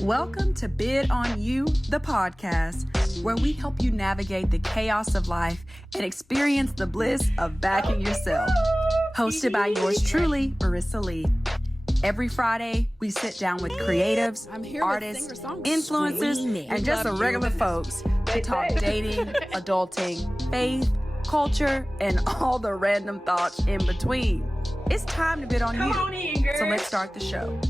Welcome to Bid on You, the podcast, where we help you navigate the chaos of life and experience the bliss of backing yourself. Hosted by yours truly, Marissa Lee. Every Friday, we sit down with creatives, artists, influencers, and just some regular folks to talk dating, adulting, faith, culture, and all the random thoughts in between. It's time to bid on you. So let's start the show.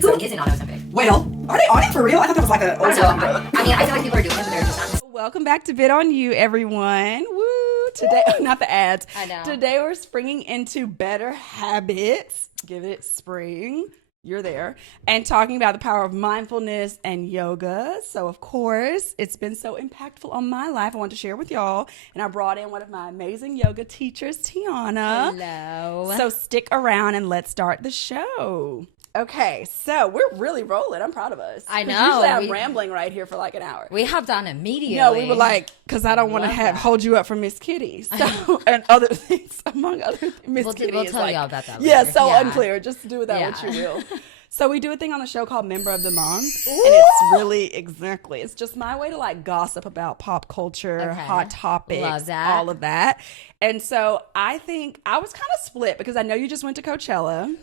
Who isn't on Ozempic? Well, are they on it for real? I thought that was like a... I don't know. I mean, I feel like people are doing it, but they're just not. Welcome back to Bid on You, everyone. Woo! Today, not the ads. I know. Today we're springing into better habits. Give it spring. You're there. And talking about the power of mindfulness and yoga. So, of course, it's been so impactful on my life. I want to share with y'all. And I brought in one of my amazing yoga teachers, Tianna. Hello. So stick around and let's start the show. Okay, so we're really rolling. I'm proud of us. I know. Usually I'm rambling right here for like an hour. We hopped on immediately. No, we were like, because I don't want to hold you up for Miss Kitty. So, and other things, among other things. Miss Kitty we'll is tell like, y'all about that yeah, later. so unclear. Just do with that what you will. So we do a thing on the show called Member of the Month. Ooh. And it's really, it's just my way to like gossip about pop culture, hot topics, Love that. all of that. And so I think I was kind of split because I know you just went to Coachella.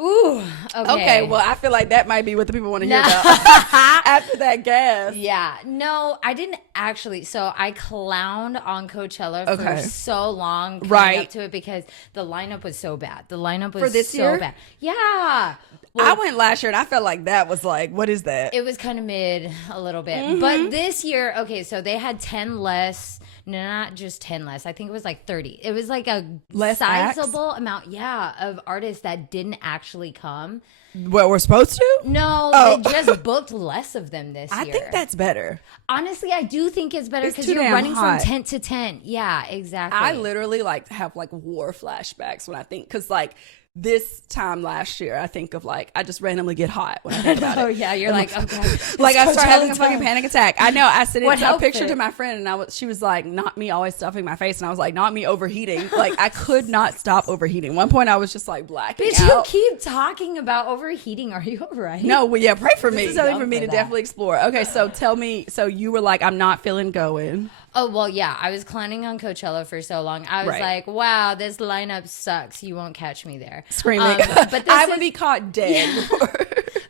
Ooh, okay. Well, I feel like that might be what the people want to hear about after that gas. Yeah. No, I didn't actually. So I clowned on Coachella for so long coming up to it because the lineup was so bad. The lineup was for this so year? bad. Yeah. Well, I went last year and I felt like that was like, what is that? It was kind of mid a little bit. But this year, so they had 10 less. No, not just 10 less. I think it was like 30. It was like a less sizable amount, of artists that didn't actually come. What, we're supposed to? No, they just booked less of them this year. I think that's better. Honestly, I do think it's better because you're running from tent to tent. Yeah, exactly. I literally like have like war flashbacks when I think, because like this time last year, I think of like, I just randomly get hot when I think about it. Oh yeah, you're like, okay. Like I start having a fucking panic attack. I know. I sent a picture outfit? to my friend and she was like, not me always stuffing my face. And I was like, not me overheating. Like I could not stop overheating. One point I was just like blacking Bitch, out. you keep talking about overheating. Are you all right? No, well, yeah, pray for me. This is something for me to that. definitely explore. Okay, so tell me, so you were like, I'm not feeling going. Oh, well, yeah. I was clowning on Coachella for so long. I was like, wow, this lineup sucks. You won't catch me there. Screaming. But I would be caught dead. Yeah.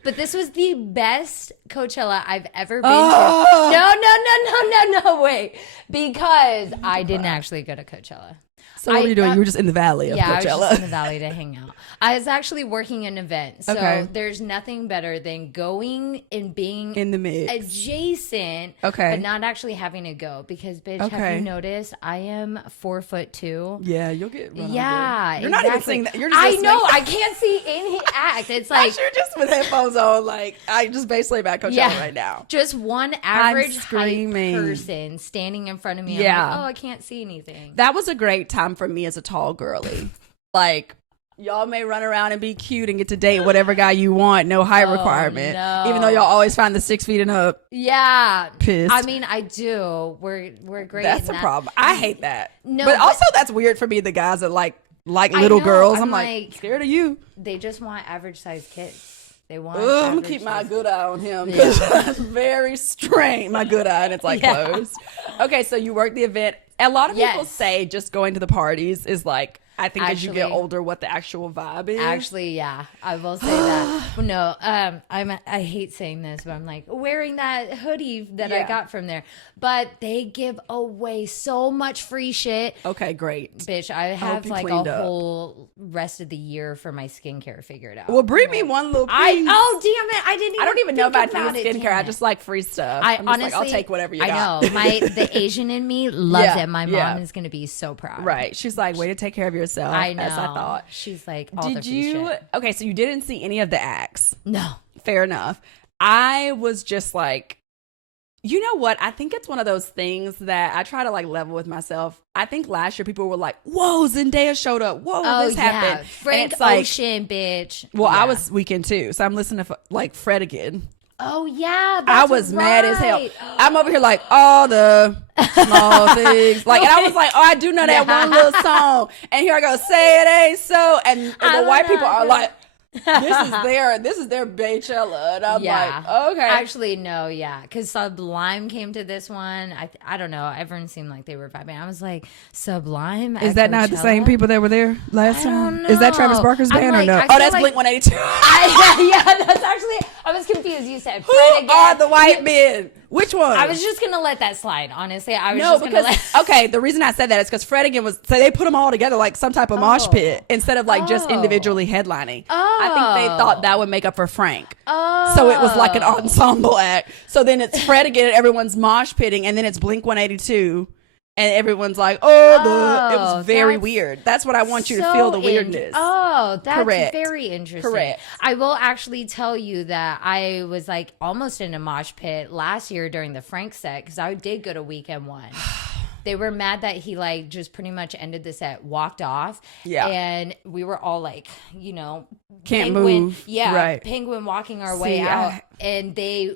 But this was the best Coachella I've ever been to. No, wait. Because I didn't actually go to Coachella. So what were you doing? You were just in the valley of Coachella. I was just in the valley to hang out. I was actually working an event. So there's nothing better than going and being in the mix, adjacent, but not actually having to go. Because, bitch, have you noticed I am 4'2"? Yeah, you'll get run over. You're not even saying that. You're just I know. I can't see any act. It's like you're just with headphones on. Like I just basically about Coachella right now. Just one average height person standing in front of me. I'm like, oh, I can't see anything. That was a great time for me as a tall girly. Like, y'all may run around and be cute and get to date whatever guy you want, no height requirement. No. Even though y'all always find the 6 feet and up. Yeah. Pissed. I mean, I do. We're great. That's the problem. I hate that. No, but also that's weird for me, the guys that like little girls. I'm like, scared of you. They just want average sized kids. They want I'm gonna keep my good eye on him because that's very strange. My good eye, and it's like closed. Okay, so you work the event. A lot of people say just going to the parties is like, I think as you get older, what the actual vibe is. Actually, yeah, I will say that. No, I hate saying this, but I'm like wearing that hoodie that I got from there. But they give away so much free shit. Okay, great, bitch. I have like a whole rest of the year for my skincare figured out. Well, bring me one little piece. Damn it! I don't even know if I need skincare. I just like free stuff. I'm honestly, just like, I'll take whatever you got. I know the Asian in me loves it. My mom is gonna be so proud. Right? She's like, way to take care of yourself. I know. As I thought. She's like, all did the free you? Shit. Okay, so you didn't see any of the acts. No. Fair enough. I was just like, you know what? I think it's one of those things that I try to like level with myself. I think last year people were like, whoa, Zendaya showed up. Whoa, this happened. Frank Ocean, bitch. Well, I was Weekend too. So I'm listening to like Fred again. Oh, yeah. I was mad as hell. I'm over here like, all the small things. Like, and I was like, oh, I do know that one little song. And here I go, say it ain't so. And the white people are like, This is their Coachella, and I'm like, okay. Actually, no, because Sublime came to this one. I don't know. Everyone seemed like they were vibing. I was like, Sublime? Is that not the same people that were there last time? Is that Travis Barker's band or no? I Oh, that's like, Blink-182. That's actually. I was confused. You said Who Fred again. are the white men? Which one? I was just gonna let that slide. Honestly, I was just okay. The reason I said that is because Fred again was so they put them all together like some type of mosh pit instead of like just individually headlining. I think they thought that would make up for Frank. So it was like an ensemble act. So then it's Fred again, and everyone's mosh pitting, and then it's Blink-182. And everyone's like, it was very weird. That's what I want you to feel, the weirdness. That's Correct. very interesting. Correct. I will actually tell you that I was like almost in a mosh pit last year during the Frank set because I did go to Weekend One. They were mad that he like just pretty much ended the set, walked off. Yeah. And we were all like, can't move. Yeah. Right. Penguin walking our way out. And the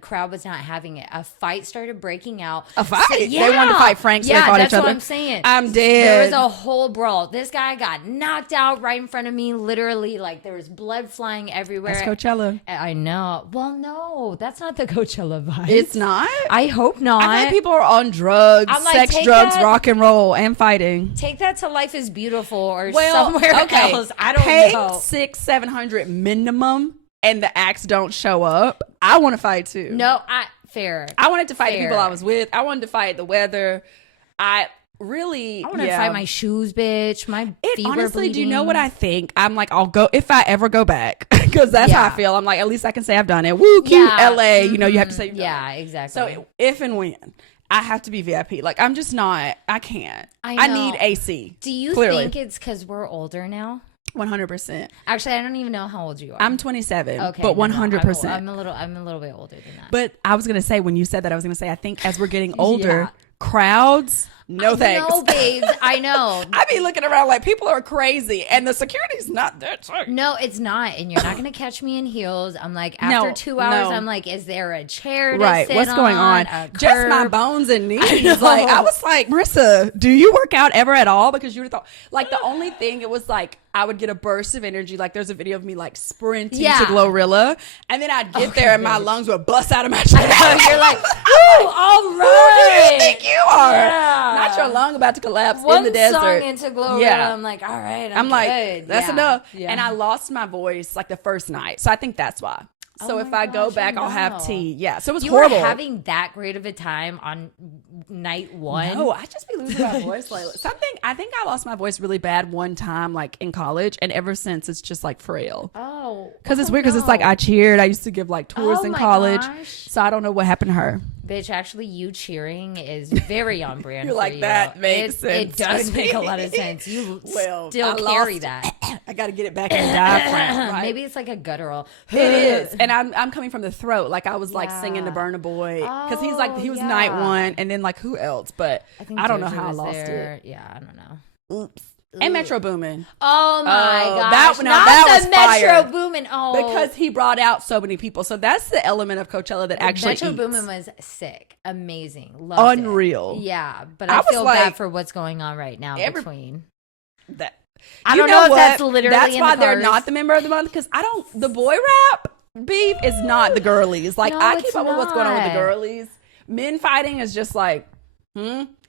crowd was not having it. A fight started breaking out. A fight? So, they wanted to fight Frank, so they fought each other? That's what I'm saying. I'm dead. There was a whole brawl. This guy got knocked out right in front of me. Literally, like, there was blood flying everywhere. That's Coachella. I know. Well, no, that's not the Coachella vibe. It's not? I hope not. I think people are on drugs, sex, drugs, rock and roll, and fighting. Take that to Life is Beautiful or somewhere else. I don't know. $600-700 minimum. And the acts don't show up. I want to fight too. No, fair. I wanted to fight the people I was with. I wanted to fight the weather. I want to fight my shoes, bitch. My feet honestly, were bleeding. do you know what I think? I'm like, I'll go if I ever go back because that's how I feel. I'm like, at least I can say I've done it. Woo, cute, LA. You have to say, exactly. So if and when I have to be VIP, like I'm just not. I can't. I need AC. Do you think it's because we're older now? 100%. Actually, I don't even know how old you are. I'm 27. Okay, but 100%. I'm a little bit older than that. But I was gonna say when you said that, I was gonna say I think as we're getting older, crowds. No thanks. No, babes. I know. I be looking around like people are crazy, and the security's not that tight. No, it's not, and you're not gonna catch me in heels. I'm like, after 2 hours, I'm like, is there a chair to sit what's going on? Just my bones and knees. I was like, Marissa, do you work out ever at all? Because you would have thought, like, the only thing it was like I would get a burst of energy. Like there's a video of me like sprinting to Glorilla, and then I'd get there and my lungs would bust out of my chest. You're like, woo, all right. Who do you think you are? Yeah. Not your lung about to collapse in the desert. One song into Glorilla, I'm like, all right, I'm like, good. That's enough. Yeah. And I lost my voice like the first night, so I think that's why. So if I go back, I'll have tea. Yeah. So it was horrible. You were having that great of a time on night one? No, I just be losing my voice lately. I think I lost my voice really bad one time, like in college, and ever since it's just like frail. Oh. Because it's weird. Because it's like I cheered. I used to give like tours in college. Gosh. So I don't know what happened to her. Bitch, actually, you cheering is very on brand. You're like, you. That makes sense. It does make a lot of sense. You still carry that. I got to get it back in the diaphragm. Right? Maybe it's like a guttural. It is. And I'm coming from the throat. Like I was like singing to Burna Boy. Because he was night one. And then like who else? But I don't know how I lost it. Yeah, I don't know. Oops. And Metro Boomin. Oh my gosh. That was Metro Boomin. Oh. Because he brought out so many people. So that's the element of Coachella that actually Metro Boomin was sick. Amazing. Loved Unreal. It. Yeah. But I feel bad for what's going on right now between. I don't know if that's literally That's why they're not the member of the month. Because the boy rap beef is not the girlies. Like I keep up with what's going on with the girlies. Men fighting is just like,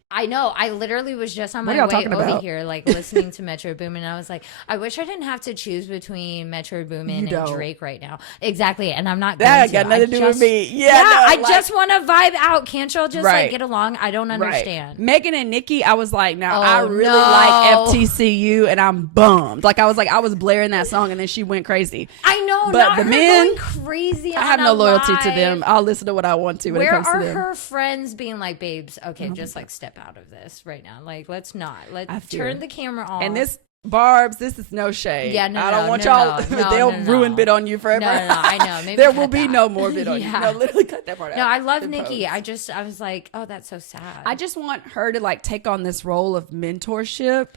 I know. I literally was just on my way over here, like listening to Metro Boomin. I was like, I wish I didn't have to choose between Metro Boomin and Drake right now. Exactly. And I'm not going to. That got nothing to do with me. I just want to vibe out. Can't y'all just like get along? I don't understand. Megan and Nikki, I was like, I really like FTCU and I'm bummed. Like I was blaring that song and then she went crazy. I know. But the men, going crazy. I have no loyalty to them. I'll listen to what I want to when it comes to them. Where are her friends being like, babes, okay, just like step out of this right now. Like, let's turn the camera on. And this this is no shade. Yeah, no, I don't want y'all. They'll ruin bit on you forever. No, I know. Maybe there will be no more bit on you. No, literally cut that part out. No, I love Nikki. I was like, oh, that's so sad. I just want her to like take on this role of mentorship.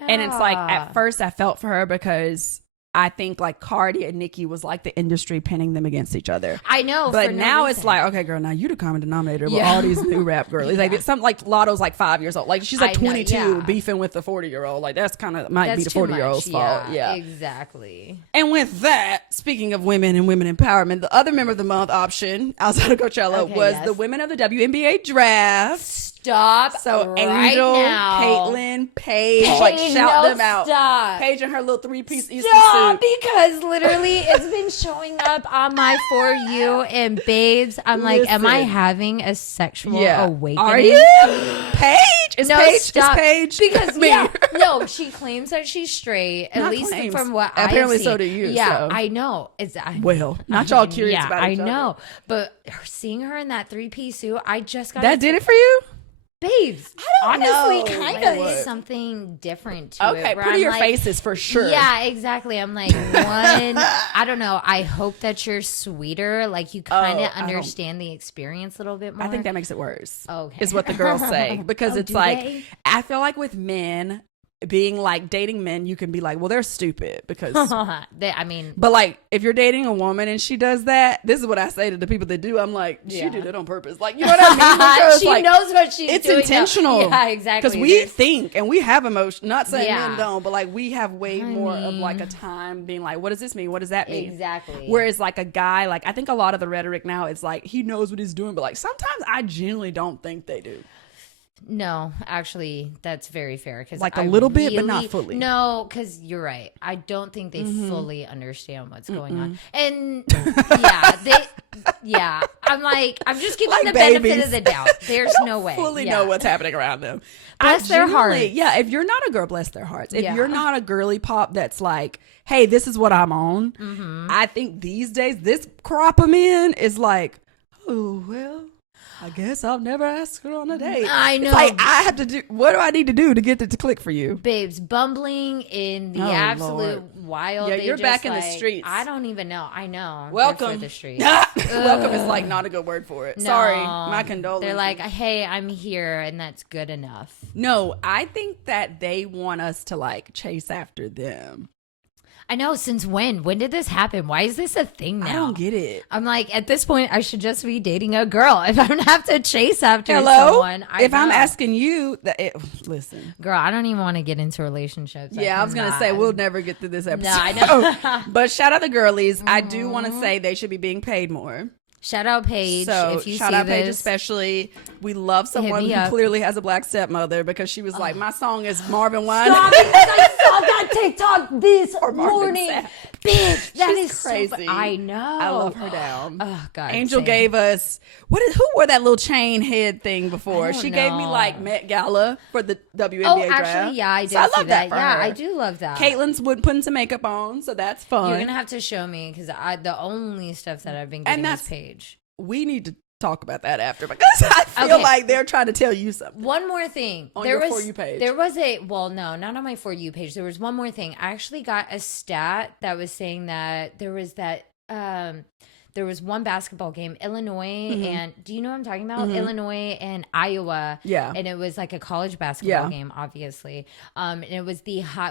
Yeah. And it's like at first I felt for her because I think like Cardi and Nicki was like the industry pinning them against each other. I know, but for no now reason. it's like, okay, girl, now you the common denominator with all these new rap girlies. Like it's something like Lotto's like 5 years old. Like she's like 22 beefing with the 40-year-old. Like that's kind of might be the 40-year-old's fault. Yeah, exactly. And with that, speaking of women and women empowerment, the other member of the month option outside of Coachella was the women of the WNBA draft. Stop. So right Angel, now. Caitlyn, Paige, like shout them out. Stop. Paige and her little 3-piece Easter Stop, suit. because literally it's been showing up on my For You, and babes, I'm like, am I having a sexual awakening? Are you? Paige? Is Stop. Paige? Because no, she claims that she's straight. At least claims. from what Apparently I've seen. so do you. Yeah, so. I know. Not y'all curious about each I other. know. But seeing her in that 3-piece suit, I just got that did it for you? Babes, I don't honestly, know. kind of something different to it. Okay, where prettier I'm like, faces for sure. Yeah, exactly. I'm like, I don't know. I hope that you're sweeter. Like you kind of understand the experience a little bit more. I think that makes it worse. Okay. Is what the girls say. Because it's like, they? I feel like with men, being like dating men, you can be like, well, they're stupid because but like if you're dating a woman and she does that, this is what I say to the people that do. I'm like, she did it on purpose. Like, you know what I mean? Because, she like, knows what she's it's doing. intentional. Yeah, exactly. Because we think and we have emotion. Not saying men Yeah. don't, but like we have way more of like a time being like, what does this mean? What does that mean? Exactly. Whereas like a guy, like I think a lot of the rhetoric now is like he knows what he's doing, but like sometimes I genuinely don't think they do. No, actually, that's very fair. Cause like a little bit, but not fully. No, because you're right. I don't think they fully understand what's going on. And I'm like, I'm just giving Like the babies. benefit of the doubt. There's no way. Fully know what's happening around them. Bless their genuinely- hearts. Yeah, if you're not a girl, bless their hearts. If Yeah. you're not a girly pop that's like, hey, this is what I'm on. I think these days, this crop of men is like, oh, well, I guess I'll never ask her on a date. I know. It's like, I have to do, what do I need to do to get it to click for you? Babes, bumbling in the Oh, absolute Lord. wild. Yeah, They you're just, back in the like, streets. I don't even know. I know. They're Welcome. for the streets. Welcome is like not a good word for it. No. Sorry, my condolences. They're like, hey, I'm here, and that's good enough. no, I think that they want us to like chase after them. I know. Since when? When did this happen? Why is this a thing now? I don't get it. I'm like, at this point, I should just be dating a girl. If I don't have to chase after someone. If I'm know. asking you, listen. Girl, I don't even want to get into relationships. Yeah, I was going to say, we'll never get through this episode. No, I know. But shout out the girlies. I do want to say they should be being paid more. Shout out Paige. So if you shout see out Paige this. especially. We love someone me who up. clearly has a black stepmother because she was like, my song is Marvin Wine. Stop it, 'cause I saw that TikTok this Marvin morning. Sapp. Bitch, that She's is crazy. So I know. I love her down. Oh God. Angel same. gave us who wore that little chain head thing before? I don't She gave me know. like Met Gala for the WNBA Oh, draft. actually, yeah, I did. So I see love that for Yeah, her. I do love that. Caitlin's putting some makeup on, so that's fun. You're gonna have to show me because the only stuff that I've been getting is Paige. We need to talk about that after because I feel Okay. like they're trying to tell you something. One more thing. On your For You page. There was no, not on my For You page. There was one more thing. I actually got a stat that was saying that there was one basketball game, Illinois, and do you know what I'm talking about? Illinois and Iowa. Yeah. And it was like a college basketball game, obviously. And it was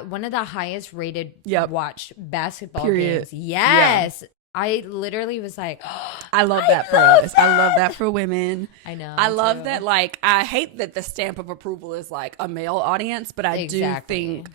one of the highest rated watched basketball Period. games. Yes. I literally was like, I love that for us. I love that for women. I know. I love too. that. Like, I hate that the stamp of approval is like a male audience, but I do think.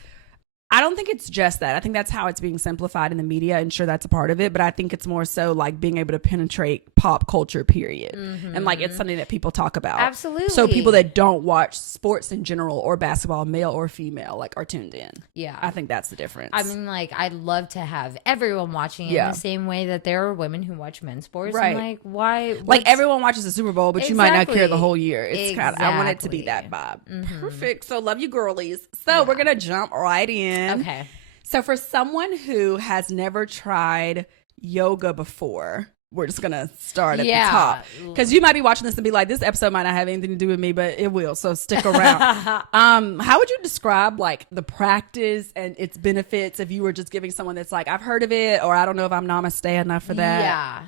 I don't think it's just that. I think that's how it's being simplified in the media, and sure, that's a part of it. But I think it's more so like being able to penetrate pop culture, period. And like it's something that people talk about. Absolutely. So people that don't watch sports in general or basketball, male or female, like are tuned in. Yeah. I think that's the difference. I mean, like, I'd love to have everyone watching it in the same way that there are women who watch men's sports. Right. And like, why? Like everyone watches the Super Bowl, but you might not care the Exactly. whole year. It's kind of, I want it to be that vibe. Perfect. So love you girlies. So we're going to jump right in. Okay. So for someone who has never tried yoga before, we're just going to start at the top. Because you might be watching this and be like, this episode might not have anything to do with me, but it will. So stick around. How would you describe like the practice and its benefits if you were just giving someone that's like, I've heard of it, or I don't know if I'm namaste enough for that? Yeah.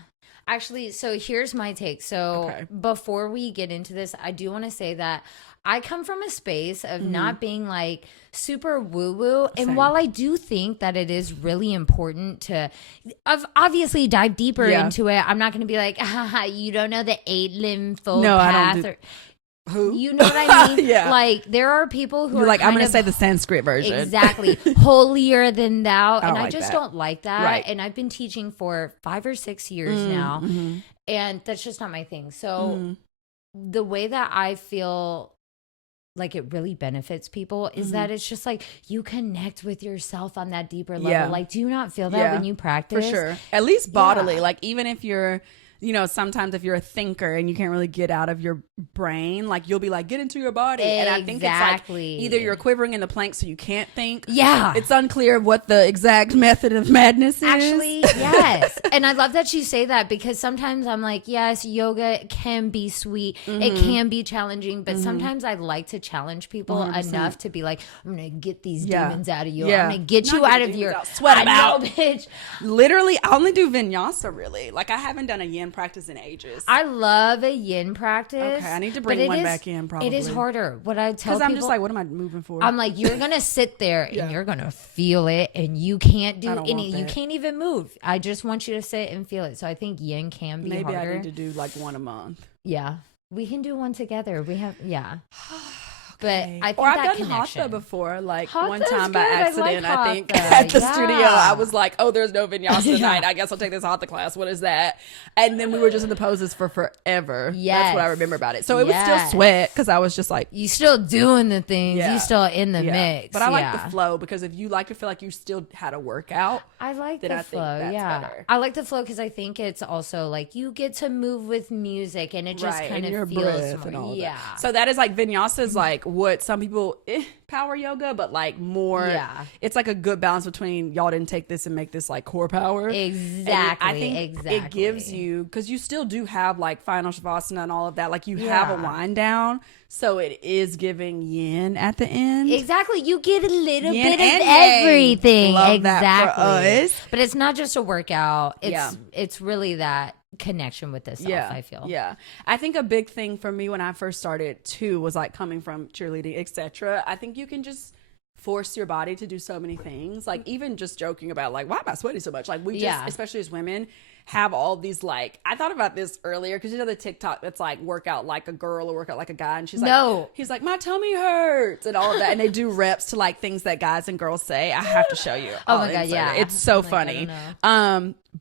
Actually, so here's my take. So before we get into this, I do want to say that I come from a space of not being like super woo-woo. And while I do think that it is really important to obviously dive deeper into it, I'm not going to be like, you don't know the 8 lymphopath. No, I don't do. Who? You know what I mean? Yeah. Like, there are people who You're are like, I'm kind going to of say the Sanskrit version. Exactly. Holier than thou. And I like just that. don't like that. Right. And I've been teaching for 5 or 6 years now. And that's just not my thing. So the way that I feel like it really benefits people is that it's just like you connect with yourself on that deeper level. Yeah. Like, do you not feel that when you practice? For sure. At least bodily. Like, even if you're, you know, sometimes if you're a thinker and you can't really get out of your brain, like, you'll be like, get into your body. And I think it's like either you're quivering in the plank so you can't think. Yeah. It's unclear what the exact method of madness is. Actually, yes. And I love that you say that, because sometimes I'm like, yes, yoga can be sweet. It can be challenging. But sometimes I like to challenge people 100%. Enough to be like, I'm going to get these demons out of you. I'm going to get you out of your... Sweat them out. Bitch. Literally, I only do vinyasa, really. Like, I haven't done a yin practice in ages. I love a yin practice. Okay, I need to bring one back in, probably. It is harder. What I tell people... Because I'm just like, what am I moving for? I'm like, you're going to sit there and you're going to feel it, and you can't do any... You can't even move. I just want you to sit and feel it. So I think yin can be harder. Maybe I need to do like one a month. Yeah. We can do one together. We have... Yeah. But I think I've that done connection. hatha before, like Hatha's one time by good. accident. I think like at the hatha. studio, I was like, "Oh, there's no vinyasa tonight. I guess I'll take this hatha class. What is that?" And then we were just in the poses for forever. That's what I remember about it. So it was still sweat because I was just like, you still doing the things. You still in the mix. But I like the flow, because if you like to feel like you still had a workout, I like then the I flow. think that's better. I like the flow because I think it's also like you get to move with music, and it just kind of feels more. And all that. So that is like vinyasa is like what some people power yoga, but like more. It's like a good balance between y'all didn't take this and make this like core power. Exactly. I think it gives you, because you still do have like final shavasana and all of that. Like you have a wind down, so it is giving yin at the end. Exactly. You get a little yin bit and of everything. Love exactly. That for us. But it's not just a workout. It's really that connection with the self, I feel. I think a big thing for me when I first started too was like coming from cheerleading, etc. I think you can just force your body to do so many things, like even just joking about like, why am I sweating so much? Like we just, especially as women, have all these like, I thought about this earlier because you know the TikTok that's like work out like a girl or work out like a guy, and she's like, he's like, my tummy hurts and all of that, and they do reps to like things that guys and girls say. I have to show you. Oh my god, yeah, it's so funny.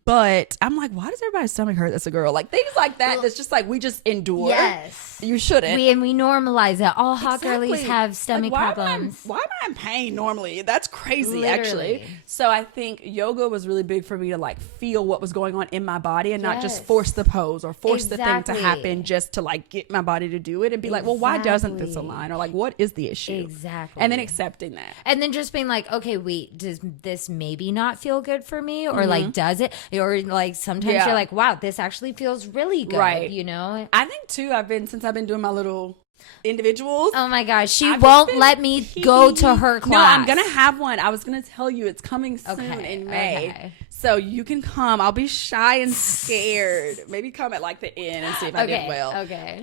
But I'm like, why does everybody's stomach hurt? That's a girl. Like things like that. That's just like we just endure. Yes, you shouldn't. We normalize it. All hot girlies have stomach problems. Why am I in pain normally? That's crazy, actually. So I think yoga was really big for me to like feel what was going on in my body and not just force the pose or force the thing to happen just to like get my body to do it and be like, well, why doesn't this align? Or like, what is the issue? Exactly. And then accepting that. And then just being like, okay, wait, does this maybe not feel good for me? Or like, does it? Or like sometimes you're like, wow, this actually feels really good. Right. You know? I think too, since I've been doing my little individuals. Oh my gosh, she won't let me go to her class. No, I'm gonna have one. I was gonna tell you it's coming soon in May. Okay. So you can come. I'll be shy and scared. Maybe come at like the end and see if I did well. Okay.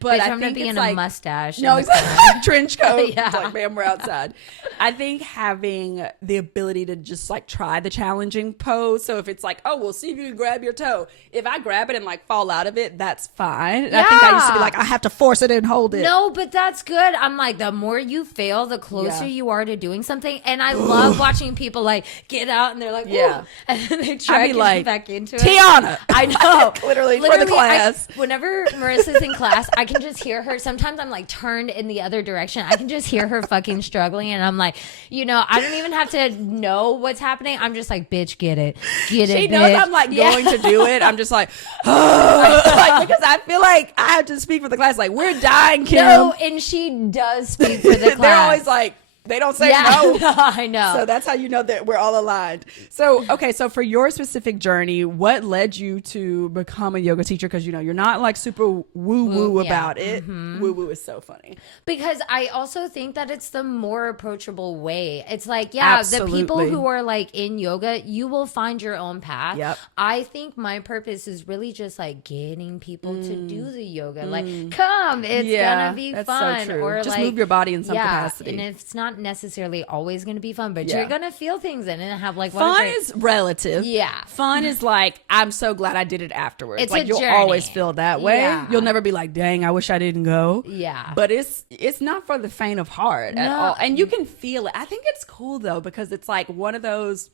But I'm gonna be in a mustache. No, exactly. Trench coat. Yeah. It's like, man, we're outside. I think having the ability to just like try the challenging pose. So if it's like, oh, we'll see if you can grab your toe. If I grab it and like fall out of it, that's fine. And I think I used to be like, I have to force it and hold it. No, but that's good. I'm like, the more you fail, the closer you are to doing something. And I love watching people like get out and they're like, whoa. And then they try to get back into it. Tianna. I know. Literally for the class. Whenever Marissa's in class, I can just hear her. Sometimes I'm like turned in the other direction. I can just hear her fucking struggling. And I'm like, you know, I don't even have to know what's happening. I'm just like, bitch, get it. Get it, She knows I'm like going to do it. I'm just like, like, because I feel like I have to speak for the class. Like, we're dying, Kim. No, and she does speak for the class. They're always like, They don't say no. I know. So that's how you know that we're all aligned. So, okay. So for your specific journey, what led you to become a yoga teacher? Because, you're not like super woo-woo about it. Woo-woo is so funny. Because I also think that it's the more approachable way. It's like, the people who are like in yoga, you will find your own path. Yep. I think my purpose is really just like getting people to do the yoga. Like, come, it's gonna be that's fun. So true. Or just like, move your body in some capacity. And it's not necessarily always going to be fun, but you're going to feel things in it and have like fun is relative. Yeah. Fun is like, I'm so glad I did it afterwards. It's like a you'll journey. always feel that way. Yeah. You'll never be like, dang, I wish I didn't go. Yeah. But it's not for the faint of heart at all. And you can feel it. I think it's cool though, because it's like one of those,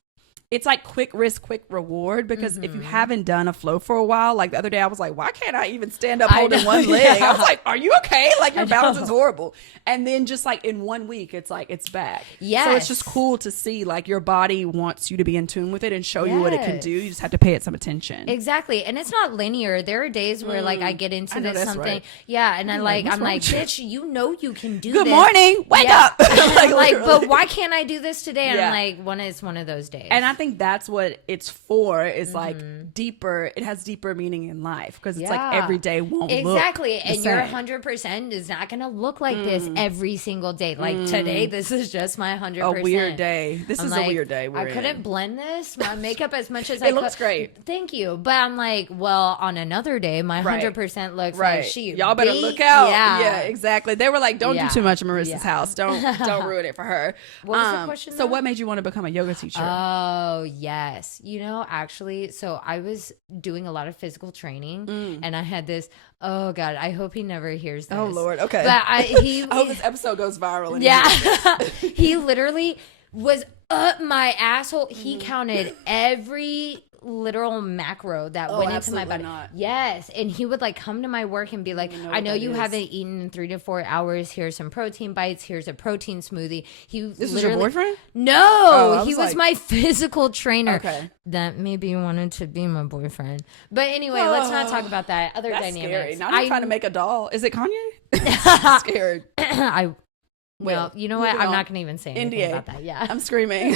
it's like quick risk, quick reward. Because if you haven't done a flow for a while, like the other day, I was like, why can't I even stand up holding one leg? I was like, are you okay? Like your balance is horrible. And then just like in 1 week, it's like, it's back. Yes. So it's just cool to see like your body wants you to be in tune with it and show you what it can do. You just have to pay it some attention. Exactly. And it's not linear. There are days where like I get into this something. Right. Yeah. And I'm like, bitch, you can do Good this. morning. Wake up. like, but why can't I do this today? And I'm like, it's one of those days. And I think that's what it's for, is like deeper. It has deeper meaning in life, because it's like every day won't look exactly. And the your same. 100% is not going to look like this every single day. Like today, this is just my 100%. A weird day. This is like, a weird day. I couldn't blend my makeup as much as I it could. looks great. Thank you. But I'm like, well, on another day, my 100% looks like she. Y'all better look out. Yeah, exactly. They were like, don't do too much in Marissa's house. Don't ruin it for her. What was the question? So what made you want to become a yoga teacher? Oh, yes. Actually, so I was doing a lot of physical training, and I had this. Oh God, I hope he never hears this. Oh Lord, okay. But I hope this episode goes viral. He literally was up my asshole. He counted every literal macro that went into my body. Not. Yes. And he would like come to my work and be like, I know you haven't eaten in 3 to 4 hours. Here's some protein bites. Here's a protein smoothie. This was your boyfriend? No, he was my physical trainer. Okay. That maybe wanted to be my boyfriend. But anyway, let's not talk about that. Other That's dynamics. Scary. Now I'm trying to make a doll. Is it Kanye? Scared. Well, you know what? I'm not going to even say anything about that. Yeah. I'm screaming.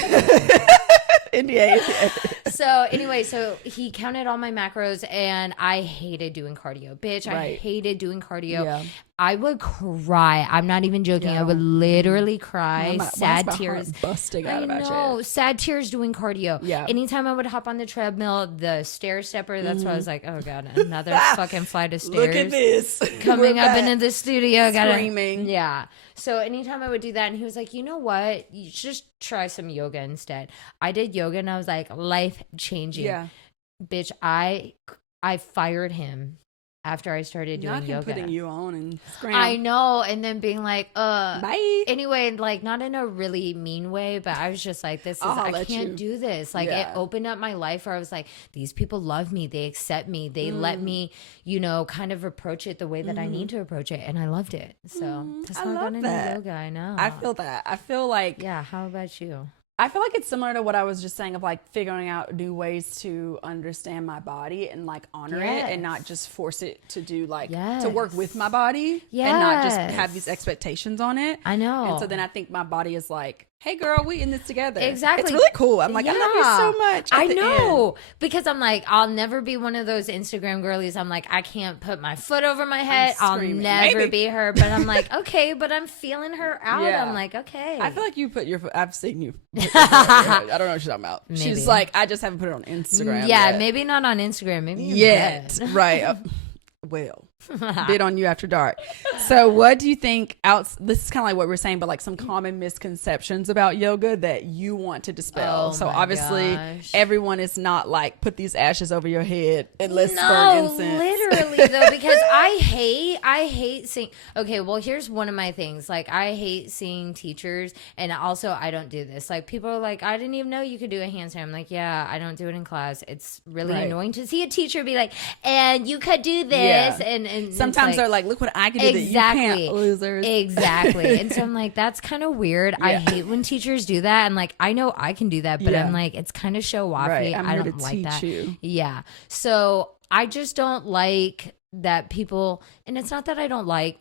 NDA. So anyway, so he counted all my macros, and I hated doing cardio. Bitch, I hated doing cardio. Yeah. I would cry. I'm not even joking. I would literally cry. Sad tears. Busting out of my chest. Sad tears doing cardio. Yeah. Anytime I would hop on the treadmill, the stair stepper, that's why I was like, oh God, another fucking flight of stairs. Look at this. Coming up into the studio. Screaming. Yeah. So anytime I would do that, and he was like, you know what? You should just try some yoga instead. I did yoga, and I was like, life changing. Yeah. Bitch, I fired him after I started doing yoga. Putting you on and scram. I know, and then being like, bye. Anyway, like not in a really mean way, but I was just like, I can't do this. Like it opened up my life where I was like, these people love me, they accept me, they let me, kind of approach it the way that I need to approach it, and I loved it. So that's how I got into yoga. I know. I feel that. I feel like how about you? I feel like it's similar to what I was just saying of like figuring out new ways to understand my body and like honor it, and not just force it to do like to work with my body and not just have these expectations on it. I know. And so then I think my body is like, hey girl, we in this together. Exactly. It's really cool. I'm like, I love you so much. I know. Because I'm like, I'll never be one of those Instagram girlies. I'm like, I can't put my foot over my head. I'll never be her. But I'm like, okay, but I'm feeling her out. I'm like, okay. I feel like you put your foot, I've seen you. I don't know what she's talking about. Maybe. She's like, I just haven't put it on Instagram yet. Maybe not on Instagram. Maybe yet. Right. Well, bit on you after dark. So what do you think this is kind of like what we're saying, but like some common misconceptions about yoga that you want to dispel? So obviously everyone is not like put these ashes over your head and let's burn incense. Literally though, because I hate seeing, okay, well here's one of my things. Like I hate seeing teachers, and also I don't do this. Like people are like, I didn't even know you could do a handstand. I'm like, yeah, I don't do it in class. It's really annoying to see a teacher be like, and you could do this. And sometimes they're like, look what I can do that you can't, losers. Exactly. And so I'm like, that's kind of weird. I hate when teachers do that. And like, I know I can do that, but I'm like, it's kind of show-offy. Right. I don't like that. Yeah. So I just don't like that people, and it's not that I don't like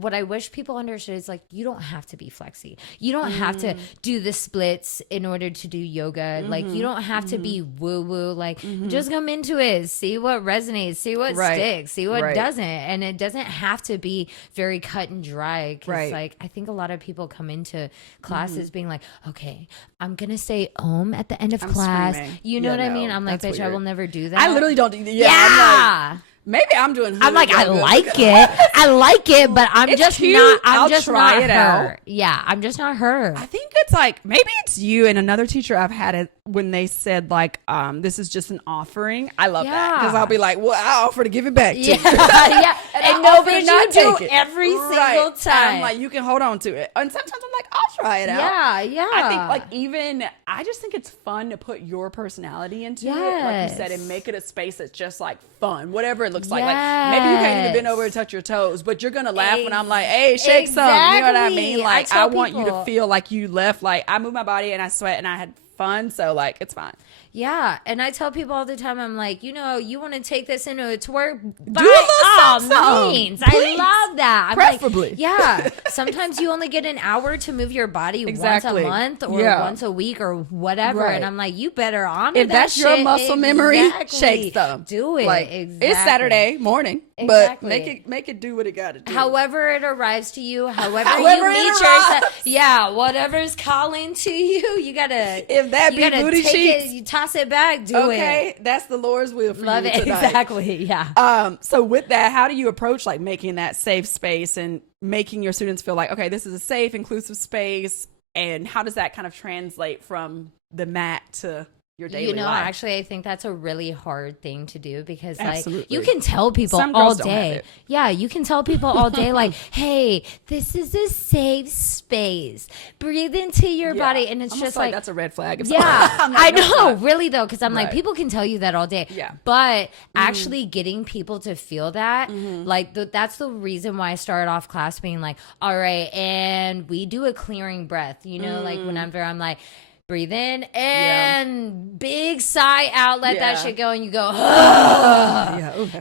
what I wish people understood is like, you don't have to be flexy. You don't have to do the splits in order to do yoga. Like, you don't have to be woo woo. Like, just come into it, see what resonates, see what sticks, see what doesn't. And it doesn't have to be very cut and dry. Cause like, I think a lot of people come into classes being like, okay, I'm going to say Om at the end of class. Screaming. You know what I mean? I'm like, bitch, I will never do that. I literally don't. I'm like, maybe I'm doing. I'm like, I like it. I like it, but I'm just cute. not. I'm I'll just try not it her. out. Yeah, I'm just not her. I think it's like, maybe it's you and another teacher I've had it when they said like, this is just an offering. I love that because I'll be like, well, I offer to give it back to you. Yeah, and no, but you do it every single And time. I'm like, you can hold on to it, and sometimes I'm like, I'll try it out. Yeah. I think like I just think it's fun to put your personality into it, like you said, and make it a space that's just like fun, whatever it looks like. Like maybe you can't even bend over and touch your toes, but you're gonna laugh when I'm like, hey, shake some. You know what I mean? Like I want you to feel like you left. Like I moved my body and I sweat and I had fun, so like it's fine. Yeah, and I tell people all the time, I'm like, you want to take this into a twerk? Do a little something, means. please. I love that. I'm preferably. Like, yeah. Sometimes you only get an hour to move your body once a month or once a week or whatever, and I'm like, you better honor if that that's shit. your muscle memory, shake some. Do it. Like, it's Saturday morning, but make it do what it got to do. However it arrives to you, however you meet yourself. Yeah, whatever's calling to you, you gotta. If that be booty cheeks, you toss it back. Do it. Okay, that's the Lord's will for Love you it. tonight. Exactly. Yeah. So with that, how do you approach like making that safe space and making your students feel like, okay, this is a safe, inclusive space, and how does that kind of translate from the mat to your daily life? Actually, I think that's a really hard thing to do because Absolutely. like you can tell people Some all girls don't have day. it. Yeah, you can tell people all day like, hey, this is a safe space. Breathe into your body. And it's Almost just like that's a red flag. Yeah, I know, really though, because I'm like, Right. people can tell you that all day. Yeah. But actually getting people to feel that, like that's the reason why I started off class being like, all right, and we do a clearing breath, like whenever I'm like, breathe in and big sigh out, let that shit go, and you go,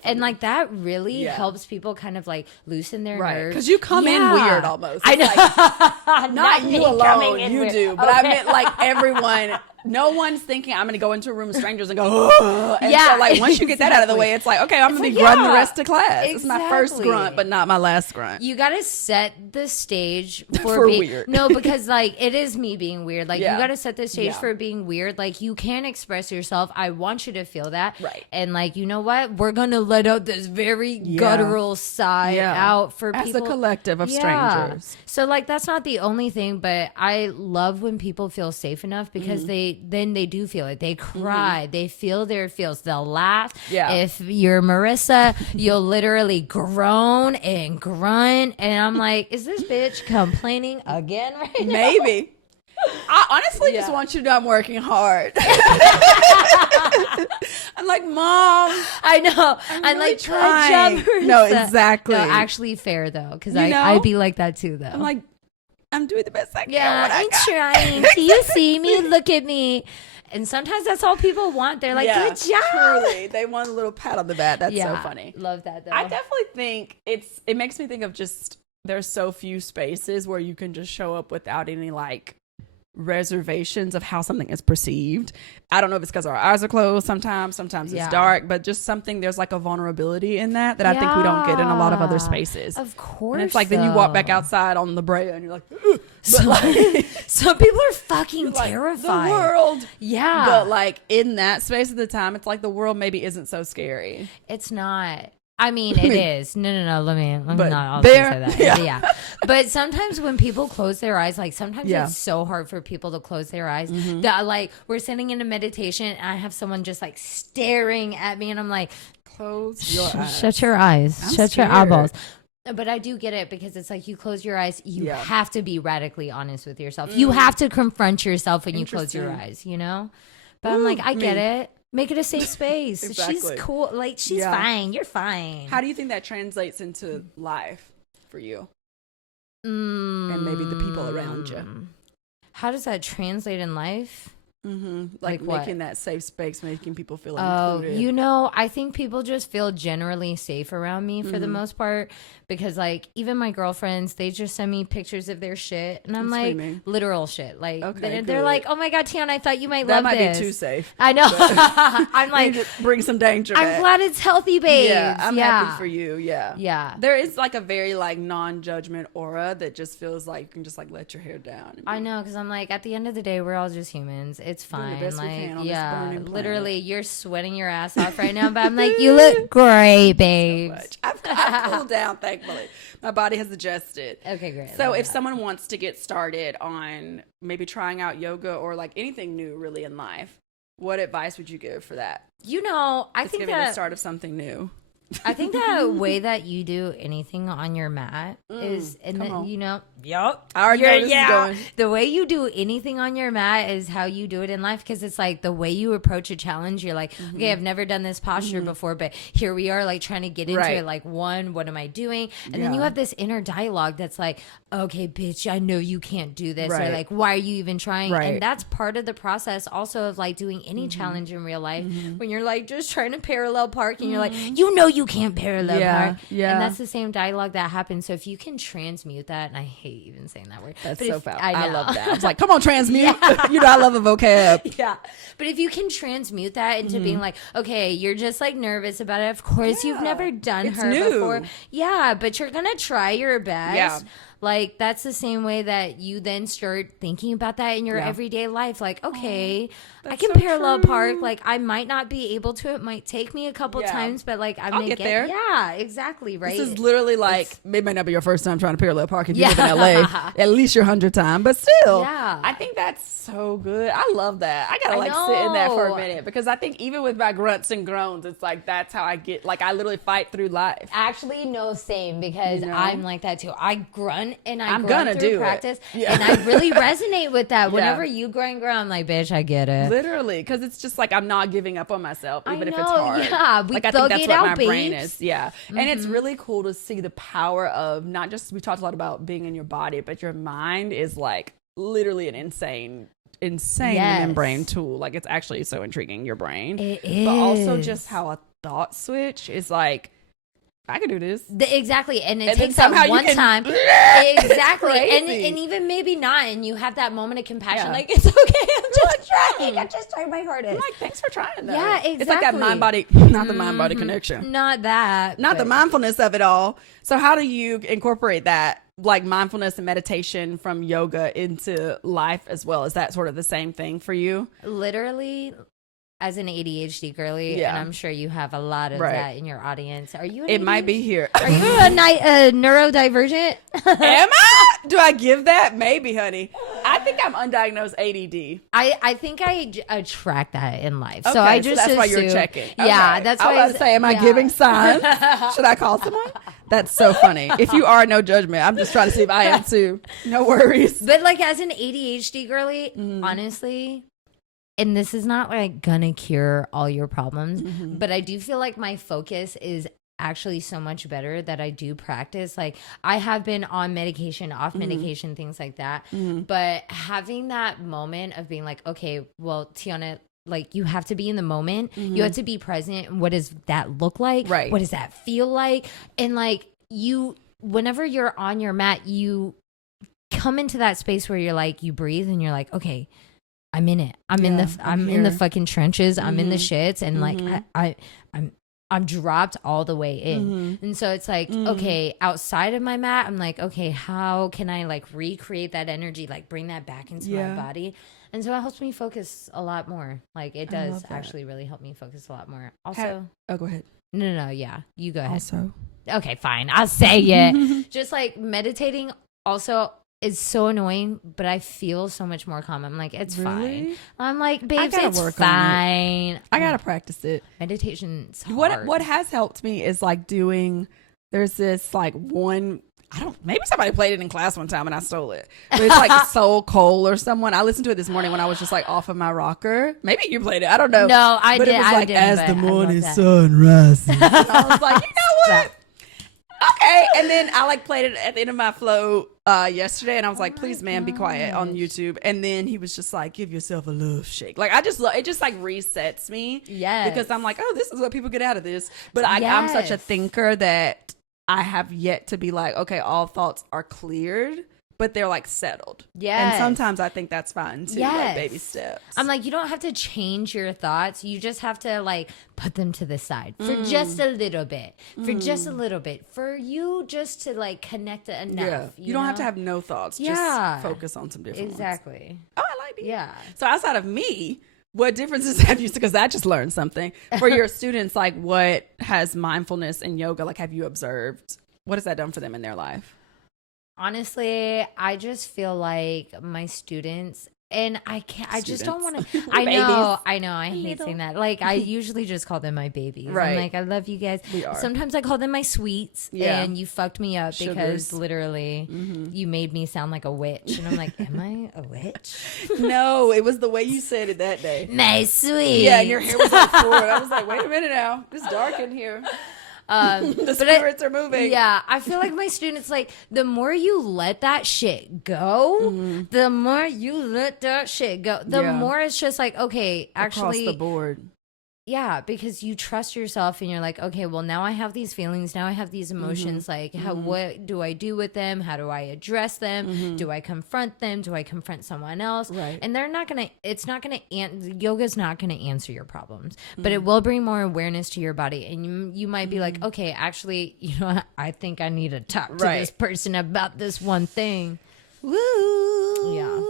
and like that really helps people kind of like loosen their nerves. Because you come in weird almost. I know. Like, not you alone, you do. But I meant like everyone. No one's thinking I'm going to go into a room of strangers and go, and so like once you get that out of the way, it's like, okay, I'm going to be grunting the rest of class. It's my first grunt, but not my last grunt. You got to set the stage for weird. No, because like it is me being weird. Like you got to set the stage for being weird. Like you can express yourself. I want you to feel that. Right. And like, you know what? We're going to let out this very guttural sigh out for as people. a collective of strangers. So like that's not the only thing, but I love when people feel safe enough because they do feel it. They cry. They feel their feels. They'll laugh. Yeah. If you're Marissa, you'll literally groan and grunt. And I'm like, is this bitch complaining again right now? Maybe. I honestly just want you to know I'm working hard. I'm like, Mom. I know. I'm really like, trying. good job, No, Marissa. exactly. No, actually fair though. Because I'd be like that too though. I'm like, I'm doing the best I can. Yeah, I'm trying. Do you see me? Look at me. And sometimes that's all people want. They're like, good job. Truly. They want a little pat on the back. That's so funny. Love that though. I definitely think it makes me think of just there's so few spaces where you can just show up without any like reservations of how something is perceived. I don't know if it's because our eyes are closed sometimes it's dark, but just something, there's like a vulnerability in that I think we don't get in a lot of other spaces. Of course. And it's like then you walk back outside on the Brea and you're like, but like some people are fucking terrified. The world. Yeah. But like in that space at the time, it's like the world maybe isn't so scary. It's not. I mean, it is. No. Let me but not there, say that. Yeah. But sometimes when people close their eyes, like sometimes it's so hard for people to close their eyes that like we're sitting in a meditation and I have someone just like staring at me and I'm like, close your eyes. Shut your eyes. I'm Shut scared. your eyeballs. But I do get it because it's like you close your eyes. You have to be radically honest with yourself. You have to confront yourself when you close your eyes, But I'm like, I get it. Make it a safe space. Exactly. She's cool. Like, she's fine. You're fine. How do you think that translates into life for you? And maybe the people around you. How does that translate in life? Like what? making that safe space, making people feel Oh, included. I think people just feel generally safe around me for the most part, because like even my girlfriends, they just send me pictures of their shit, and I'm That's like sweet. literal shit. Like Okay, they're good. like, "Oh my god, Tianna, I thought you might That love might this." be too safe. I know. I'm You like, just bring some danger I'm back. glad it's healthy, babes. Yeah, I'm happy for you. Yeah. Yeah. There is like a very like non-judgment aura that just feels like you can just like let your hair down. I know, because I'm like, at the end of the day, we're all just humans. It's Doing the fine. best we Like, can on this yeah, burning planet. literally, you're sweating your ass off right now, but I'm like, you look great, babes. Much. I've cooled down, thankfully. My body has adjusted. Okay, great. So Love if that. someone wants to get started on maybe trying out yoga or like anything new really in life, what advice would you give for that? I It's think giving the that start of something new. I think the way that you do anything on your mat is, and come then, on. yup. I already know where this is going. The way you do anything on your mat is how you do it in life, because it's like the way you approach a challenge. You're like, okay, I've never done this posture before, but here we are, like trying to get into Right. it. Like, what am I doing? And then you Yeah. have this inner dialogue that's like, okay, bitch, I know you can't do this. Or Right. like, why are you even trying? Right. And that's part of the process also of like doing any challenge in real life, when you're like just trying to parallel park and you're like, you can't parallel Yeah, park. yeah. And that's the same dialogue that happens. So if you can transmute that, and I hate even saying that word. That's but so if- foul. I I know. love that. I was like, come on, transmute. You know, I love a vocab. Yeah. But if you can transmute that into being like, okay, you're just like nervous about it. Of course, you've Yeah. never done It's her new. before. Yeah, but you're going to try your best. Yeah. Like, that's the same way that you then start thinking about that in your Yeah. everyday life. Like, okay, I that's can so parallel true. park. Like, I might not be able to. It might take me a couple Yeah. times, but like, I'm I'll going to get there. Yeah, exactly. Right. This is literally like, it might not be your first time trying to parallel park if you live in Yeah. LA. At least your 100th time. But still, Yeah. I think that's so good. I love that. I gotta I like sit in that for a know. minute, because I think even with my grunts and groans, it's like that's how I get, like I literally fight through life. Actually, no, same, because You know? I'm like that too. I grunt and I I'm grunt gonna through do it. practice, Yeah. and I really resonate with that. Yeah. Whenever you grunt, I'm like, bitch, I get it. Literally, because it's just like I'm not giving up on myself, I even if it's know, hard. yeah, we like I thug think that's it what out, my brain babes. is. Yeah, and it's really cool to see the power of not just, we talked a lot about being in your body, but your mind is like literally an insane Yes. membrane tool. Like it's actually so intriguing, your brain. It But also is. just how a thought switch is like, I can do this. Exactly, and it And then takes that somehow you one can- time. It's Exactly, and crazy. even maybe not, and you have that moment of compassion, Yeah. like, it's okay, I'm just trying. I'm just trying my hardest. I'm like, thanks for trying though. Yeah, It's like that exactly. mind body, not the mind body connection. Not that, Not the but- mindfulness of it all. So how do you incorporate that, like mindfulness and meditation from yoga, into life as well? Is that sort of the same thing for you? Literally, as an ADHD girly, Yeah. and I'm sure you have a lot of Right. that in your audience. Are you? An It might be ADHD? here. Are you a neurodivergent? Am I? Do I give that? Maybe, honey. I think I'm undiagnosed ADD. I think I attract that in life. Okay, so I just that's why you're assume- checking. Yeah, Okay. that's I why was about to say, am I yeah. giving signs? Should I call someone? That's so funny. If you are, no judgment. I'm just trying to see if I am too. No worries. But like as an ADHD girly, Mm-hmm. honestly, and this is not like gonna cure all your problems, Mm-hmm. but I do feel like my focus is actually so much better that I do practice. Like I have been on medication, Mm-hmm. off medication, things like that. But having that moment of being like, okay, well, Tianna, like you have to be in the moment. You have to be present. What does that look like? Right. What does that feel like? And like you, whenever you're on your mat, you come into that space where you're like, you breathe and you're like, okay, I'm in it. I'm in Yeah, the I'm in the here. fucking trenches. I'm in the shits, and Mhm. like I'm dropped all the way in. And so it's like, okay, outside of my mat, I'm like, okay, how can I like recreate that energy, like bring that back into Yeah. my body? And so it helps me focus a lot more. Like it I does love that. actually really help me focus a lot more. Also, Oh, go ahead. no, yeah, you go ahead. Also. Okay, fine. I'll say it. Just like meditating also is so annoying, but I feel so much more calm. I'm like, it's fine. Really? I'm like, babes, gotta it's work on it. fine. I gotta practice it. Meditation's hard. What has helped me is like doing, there's this like one, I don't, maybe somebody played it in class one time and I stole it, but it's like Soul Cole or someone. I listened to it this morning when I was just like off of my rocker. Maybe you played it, I don't know. No, I but did. it was I like, didn't, as but the I love morning that. sun rises. And I was like, you know what? Hey, and then I like played it at the end of my flow yesterday, and I was like, please, man, be quiet on YouTube. And then he was just like, give yourself a love shake. Like, I just love it, just like resets me. Yes. Because I'm like, oh, this is what people get out of this. But I'm such a thinker that I have yet to be like, okay, all thoughts are cleared, but they're like settled. Yeah. And sometimes I think that's fine too, like baby steps. I'm like, you don't have to change your thoughts. You just have to like put them to the side for just a little bit, for you just to like connect it enough. Yeah. You don't have to have no thoughts. Just focus on some different ones. Oh, I like it. Yeah. So outside of me, what differences have you, because I just learned something for your students, like what has mindfulness and yoga, like have you observed? What has that done for them in their life? Honestly, I just feel like my students, and I just don't want to, I know, I hate saying that. Like, I usually just call them my babies. Right. I'm like, I love you guys. We are. Sometimes I call them my sweets, and you fucked me up because literally you made me sound like a witch. And I'm like, am I a witch? No, it was the way you said it that day. My sweet. Yeah, and your hair was like forward. I was like, wait a minute now. It's dark in here. The spirits are moving. Yeah, I feel like my students, like, the more you let that shit go, the more more it's just like, okay, actually, across the board. Yeah, because you trust yourself and you're like, okay, well, now I have these feelings. Now I have these emotions. Like, what do I do with them? How do I address them? Do I confront them? Do I confront someone else? Right. And yoga's not going to answer your problems, but it will bring more awareness to your body. And you might be like, okay, actually, you know what? I think I need to talk to this person about this one thing. Woo. Yeah.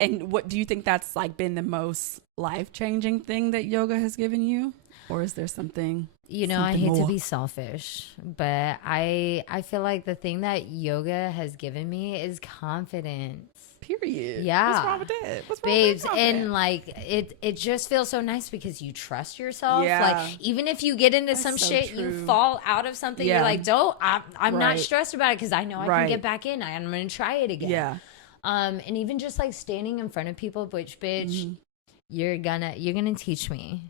And what do you think that's like been the most life-changing thing that yoga has given you? Or is there something? I hate to be selfish, but I feel like the thing that yoga has given me is confidence. Period. Yeah. What's wrong with that? What's wrong Babes, with that? and like it just feels so nice because you trust yourself. Yeah. Like, even if you get into some shit, you fall out of something, you're like, I'm not stressed about it because I know I can get back in. I'm going to try it again. Yeah. And even just like standing in front of people, which bitch, you're gonna teach me.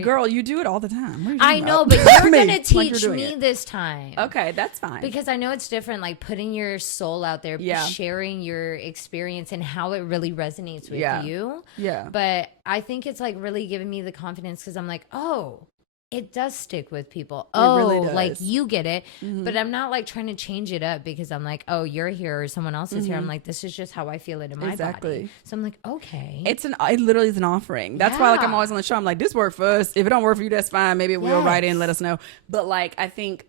Girl, you do it all the time. I know, but you're gonna teach me this time. Okay, that's fine. Because I know it's different, like putting your soul out there, sharing your experience and how it really resonates with you. Yeah. But I think it's like really giving me the confidence because I'm like, oh, it does stick with people. It really does. Like you get it. But I'm not like trying to change it up because I'm like, oh, you're here or someone else is here. I'm like, this is just how I feel it in my body. So I'm like, okay. It literally is an offering. That's why like I'm always on the show. I'm like, this worked for us. If it don't work for you, that's fine. Maybe it will. Write in, let us know. But like, I think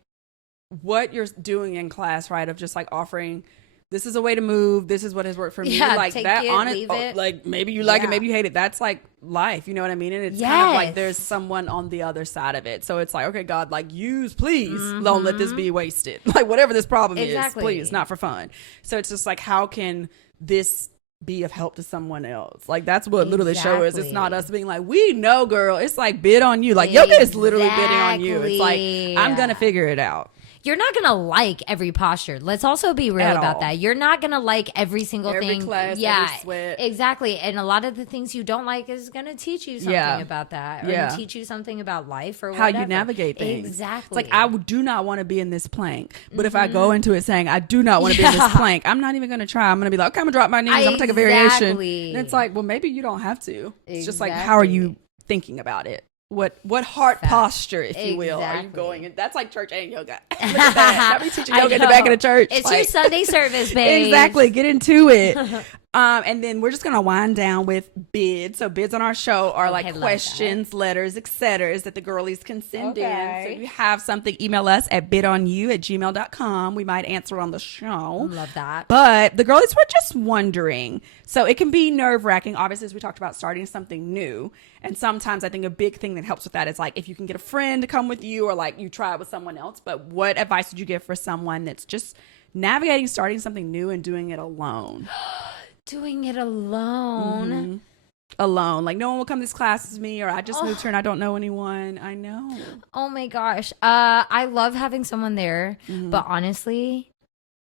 what you're doing in class, right, of just like offering, this is a way to move. This is what has worked for me. Like take that it, on leave it. Like maybe you like it, maybe you hate it. That's like life. You know what I mean? And it's kind of like there's someone on the other side of it. So it's like, okay, God, like use, please don't let this be wasted. Like whatever this problem is, please, not for fun. So it's just like, how can this be of help to someone else? Like that's what literally the show is. It's not us being like, we know, girl. It's like bid on you. Like yoga is literally bidding on you. It's like, I'm gonna figure it out. You're not going to like every posture. Let's also be real about that. You're not going to like every single thing. Class, every sweat. Exactly. And a lot of the things you don't like is going to teach you something about that or teach you something about life or whatever. How you navigate things. Exactly. It's like, I do not want to be in this plank. But if I go into it saying, I do not want to be in this plank, I'm not even going to try. I'm going to be like, okay, I'm going to drop my knees. I'm going to take a variation. And it's like, well, maybe you don't have to. It's just like, how are you thinking about it? What heart posture, if you will, are you going in? That's like church and yoga. Look at that. I'll be teaching yoga in the back of the church. It's your Sunday service, babe. Exactly. Get into it. And then we're just going to wind down with bids. So bids on our show are like questions, letters, etc. that the girlies can send in. So if you have something, email us at bidonyou@gmail.com. We might answer on the show. Love that. But the girlies were just wondering. So it can be nerve-wracking, obviously, as we talked about starting something new. And sometimes I think a big thing that helps with that is like if you can get a friend to come with you or like you try it with someone else. But what advice would you give for someone that's just navigating starting something new and doing it alone? Doing it alone. Alone. Like no one will come to this class with me, or I just moved here and I don't know anyone. I know. Oh my gosh. I love having someone there, but honestly,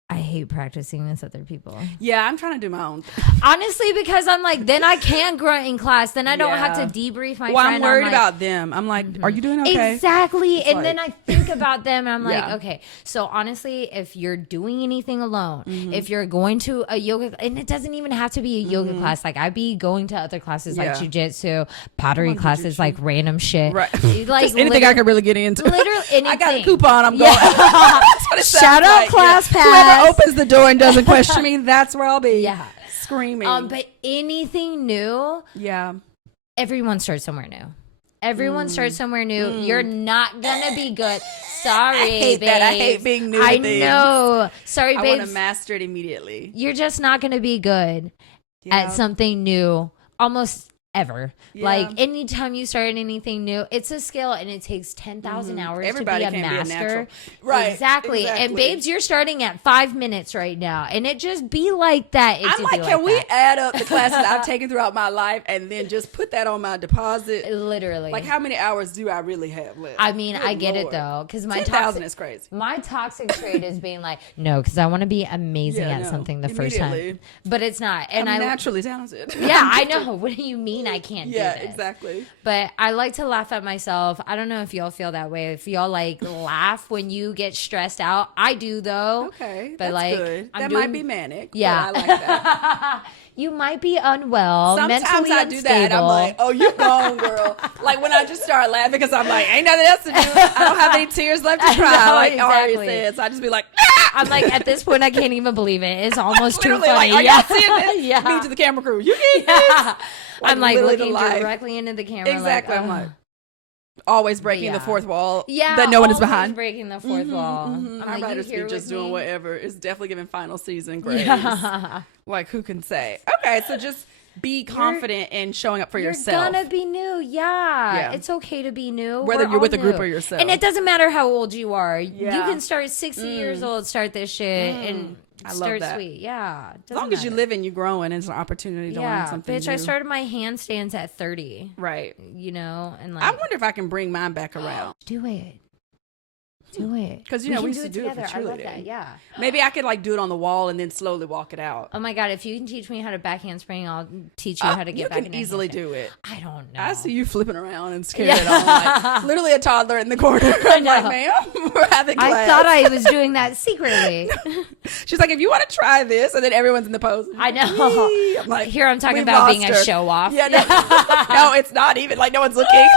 I hate practicing with other people. Yeah, I'm trying to do my own thing. Honestly, because I'm like, then I can grunt in class. Then I don't have to debrief my friend. I'm worried about them. I'm like, are you doing okay? Exactly. It's and like, then I think about them and I'm like, Yeah. okay. So honestly, if you're doing anything alone, if you're going to a yoga, and it doesn't even have to be a yoga class. Like I'd be going to other classes like jujitsu, pottery classes, like random shit. Right. Like just anything I could really get into. Literally anything. I got a coupon. I'm going. That's what it sounds Shout out like. class pass. Whoever opens the door and doesn't question me, that's where I'll be. Yeah. Screaming. But anything new, yeah. everyone starts somewhere new. Everyone starts somewhere new. You're not gonna be good. Sorry, I hate babes. that. I hate being new. I to things. know. Sorry, I babes. want to master it immediately. You're just not gonna be good at something new. Almost ever. Yeah. Like anytime you start anything new, it's a skill and it takes 10,000 hours Everybody to be a can't master. be a natural. Right. Exactly. And babes, you're starting at 5 minutes right now. And it just be like that. I'm like, can we add up the classes I've taken throughout my life and then just put that on my deposit? Literally. Like, how many hours do I really have left? I mean, Good I get Lord. it though, because my 10,000 is crazy. My toxic trait is being like, no, because I want to be amazing at something the first time, but it's not. And I'm naturally talented. Yeah, I know. What do you mean I can't do this? Yeah, exactly. But I like to laugh at myself. I don't know if y'all feel that way. If y'all like laugh when you get stressed out, I do though. Okay, but that's like, good. I'm That doing, might be manic. Yeah, but I like that. You might be unwell, Sometimes mentally I unstable. do that. I'm like, oh, you gone, girl. Like when I just start laughing because I'm like, ain't nothing else to do. I don't have any tears left to cry. know, like Ari exactly. said, so I just be like, ah! I'm like, at this point, I can't even believe it. It's almost too Literally, funny. like, are y'all seeing this? Yeah. Me to the camera crew. You get this? Yeah. I'm like literally looking the life. directly into the camera. Exactly. Like, I'm like, always breaking the fourth wall. Yeah, that no one is always behind. breaking the fourth wall. I'm Our like, writers you here be just with doing me? whatever. It's definitely giving final season grades. Yeah. Like, who can say? Okay, so just be confident in showing up for yourself. You're gonna be new. Yeah. It's okay to be new. Whether We're you're with all a group new. or yourself. And it doesn't matter how old you are. Yeah. You can start 60 years old, start this shit, and I love start that. sweet. Yeah. As long as you live and you're growing, it's an opportunity to learn something bitch, new. I started my handstands at 30. Right. You know, and like, I wonder if I can bring mine back around. do it. Do it. 'Cause, you know, we can used to do it for together. I love cheerleading. that. Yeah. Maybe I could like do it on the wall and then slowly walk it out. Oh my God, if you can teach me how to back handspring, I'll teach you how to get back You can easily do it. I don't know. I see you flipping around and scared on, like literally a toddler in the corner. I'm like, ma'am, we're having class. I thought I was doing that secretly. She's like, if you want to try this, and then everyone's in the pose. I know. Yee. I'm like, Here I'm talking we've about being lost a her. show off. Yeah, no, it's not even like no one's looking.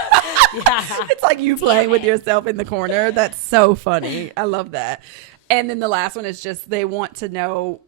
Yeah. It's like you playing with yourself in the corner. That's so funny. I love that. And then the last one is just they want to know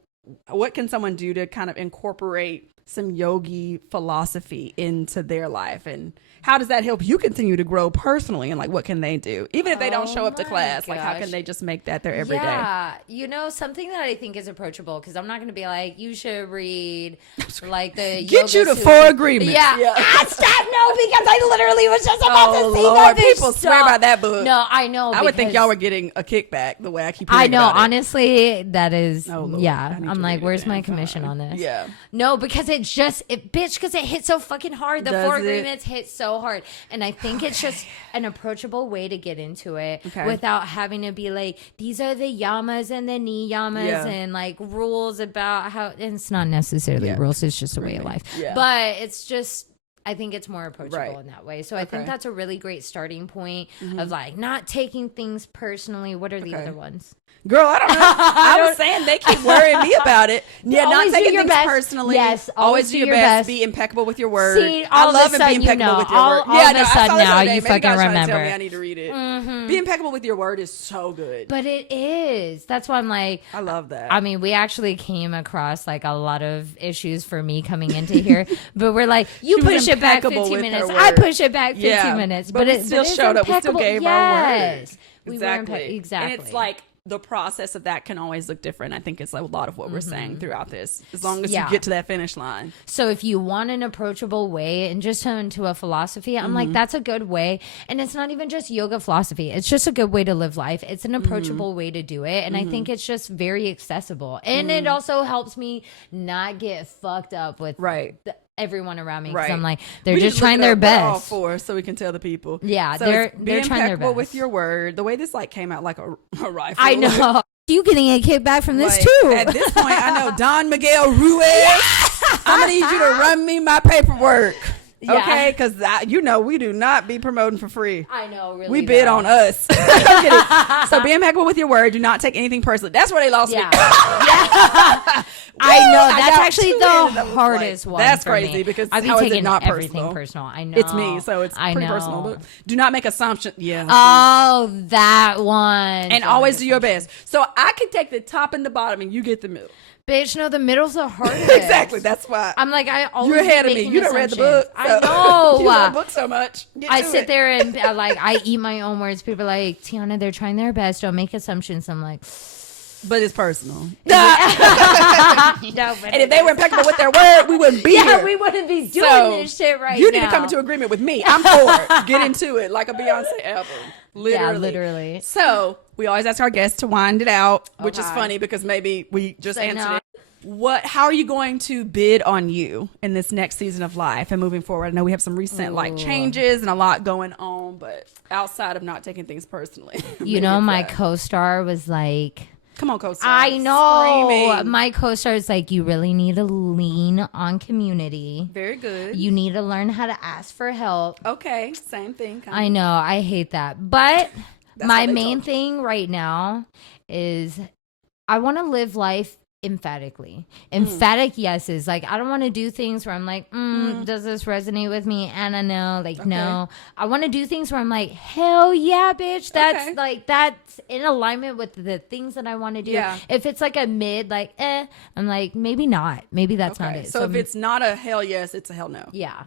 what can someone do to kind of incorporate some yogi philosophy into their life, and how does that help you continue to grow personally, and like what can they do even if they don't show up to my class? Like how gosh. can they just make that their everyday? Yeah, you know, something that I think is approachable, because I'm not going to be like, you should read like the Get Yoga you to Sutra. 4 agreements. Yeah. Stop, no, because I literally was just about to say Lord, that. bitch. people swear Stop. by that book. No, I know. I would think because- y'all were getting a kickback the way I keep I hearing know, about it. honestly, that is, Oh, Lord, yeah. I need I'm to like, read it where's then. my commission Fine. on this? Yeah. No, because because it hits so fucking hard. The Does 4 it? agreements hit so hard. And I think it's just an approachable way to get into it without having to be like, these are the yamas and the niyamas and like rules about how, and it's not necessarily rules, it's just a way of life. Yeah. But it's just, I think it's more approachable Right. in that way. So I think that's a really great starting point of like not taking things personally. What are the other ones? Girl, I don't know. I was saying they keep worrying me about it. Yeah, not Always do taking your things best. personally. Yes, always do your best. Be impeccable with your word. See, I all of love a and be sudden you impeccable know. with your All word. of a I saw sudden this now other day. you Maybe fucking God's trying to tell remember. me I need to read it. Be impeccable with your word is so good. But it is. That's why I'm like, I love that. I mean, we actually came across like a lot of issues for me coming into here, but we're like, you She was push it back impeccable 15 with her minutes. word. I push it back 15 Yeah, minutes. but we it still it's showed up. We still impeccable. gave our word. Yes. We were Exactly. exactly. And it's like the process of that can always look different. I think it's a lot of what we're saying throughout this. As long as you get to that finish line. So if you want an approachable way and just turn to a philosophy, I'm like, that's a good way. And it's not even just yoga philosophy. It's just a good way to live life. It's an approachable way to do it. And I think it's just very accessible. And it also helps me not get fucked up with everyone around me. Because I'm like, they're We just look trying it their up. We're all best. for, so we can tell the people. Yeah, So they're it's be trying their impeccable best. with your word. The way this like came out like a rifle. I know. you getting a kickback from this Like, too. At this point, I know Don Miguel Ruiz. I'm gonna need you to run me my paperwork. Yeah. Okay, because we do not be promoting for free. I know, really. We bid on us. I'm kidding. So be impeccable with your word. Do not take anything personally. That's where they lost me. Yeah. I know. That's got actually two the in, that was hardest like, one. That's for crazy me. because I've been how is taking it not everything personal? I know. It's me, so it's pretty personal. But do not make assumptions. Yeah. Oh, that one. And always do your best. So I can take the top and the bottom, and you get the middle. Bitch, no, the middle's the hardest. Exactly. That's why. I'm like, I always You're ahead of me. making You done read the assumptions. book. I know. You love the book so much. I sit there and I eat my own words. People are like, Tianna, they're trying their best. Don't make assumptions. I'm like, but it's personal. no, And if they were impeccable with their word, we wouldn't be here. we wouldn't be doing So, this shit right now. You need to come into agreement with me. I'm for it. Get into it like a Beyonce album. Literally. Yeah, literally. So we always ask our guests to wind it out, which is Okay. funny because maybe we just Say answered no. it. How are you going to bid on you in this next season of life and moving forward? I know we have some recent changes and a lot going on, but outside of not taking things personally. You know, my co-star was like, come on, co-star. I know. Screaming. My co-star is like, you really need to lean on community. Very good. You need to learn how to ask for help. Okay, same thing. I know. I hate that. But my how they main talk. thing right now is I want to live life emphatically. Emphatic yeses. Like, I don't want to do things where I'm like, does this resonate with me? And I know, like, no. I want to do things where I'm like, hell yeah, bitch. That's that's in alignment with the things that I want to do. Yeah. If it's like a mid, like, I'm like, maybe not. Maybe that's not it. So if it's not a hell yes, it's a hell no. yeah.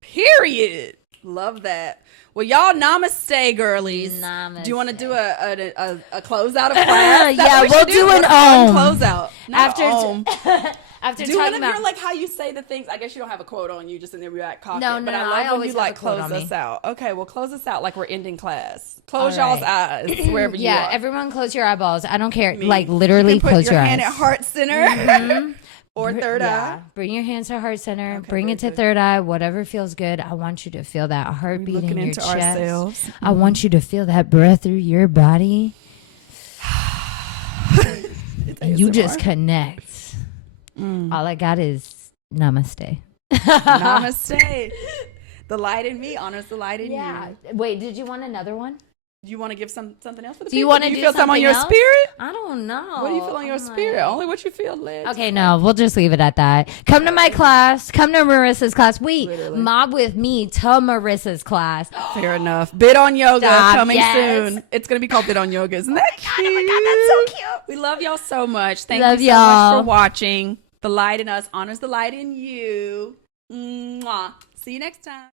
Period. Love that. Well, y'all, namaste, girlies. Namaste. Do you want to do a closeout of class? Yeah, we'll do an closeout. After Do talking one of about your, like, how you say the things. I guess you don't have a quote on you, just in there we act cocky. No, but I no, love I when always you have like a quote close on us me. out. Okay, well, close us out like we're ending class. Close All y'all's right. eyes wherever you yeah, are. everyone close your eyeballs. I don't care. Me. Like, literally You can close put your hand eyes. at heart center or third Yeah. eye. Bring your hands to heart center. Okay, Bring very it to good. third eye. Whatever feels good. I want you to feel that heartbeat Looking in your into chest. ourselves. I want you to feel that breath through your body. And you just connect. All I got is namaste. Namaste. The light in me honors the light in you. Wait, did you want another one? Do you want to give something else for the Do you people? want to you do feel something on something your else? spirit? I don't know. What do you feel on your spirit? Only what you feel led. Okay, no, we'll just leave it at that. Come to my class. Come to Marissa's class. Wait, Literally. mob with me to Marissa's class. Fair enough. Bid on yoga Stop, coming yes. soon. It's going to be called Bid on Yoga. Isn't that cute? Oh my God, that's so cute. We love y'all so much. Thank Love you so y'all. much for watching. The light in us honors the light in you. Mwah. See you next time.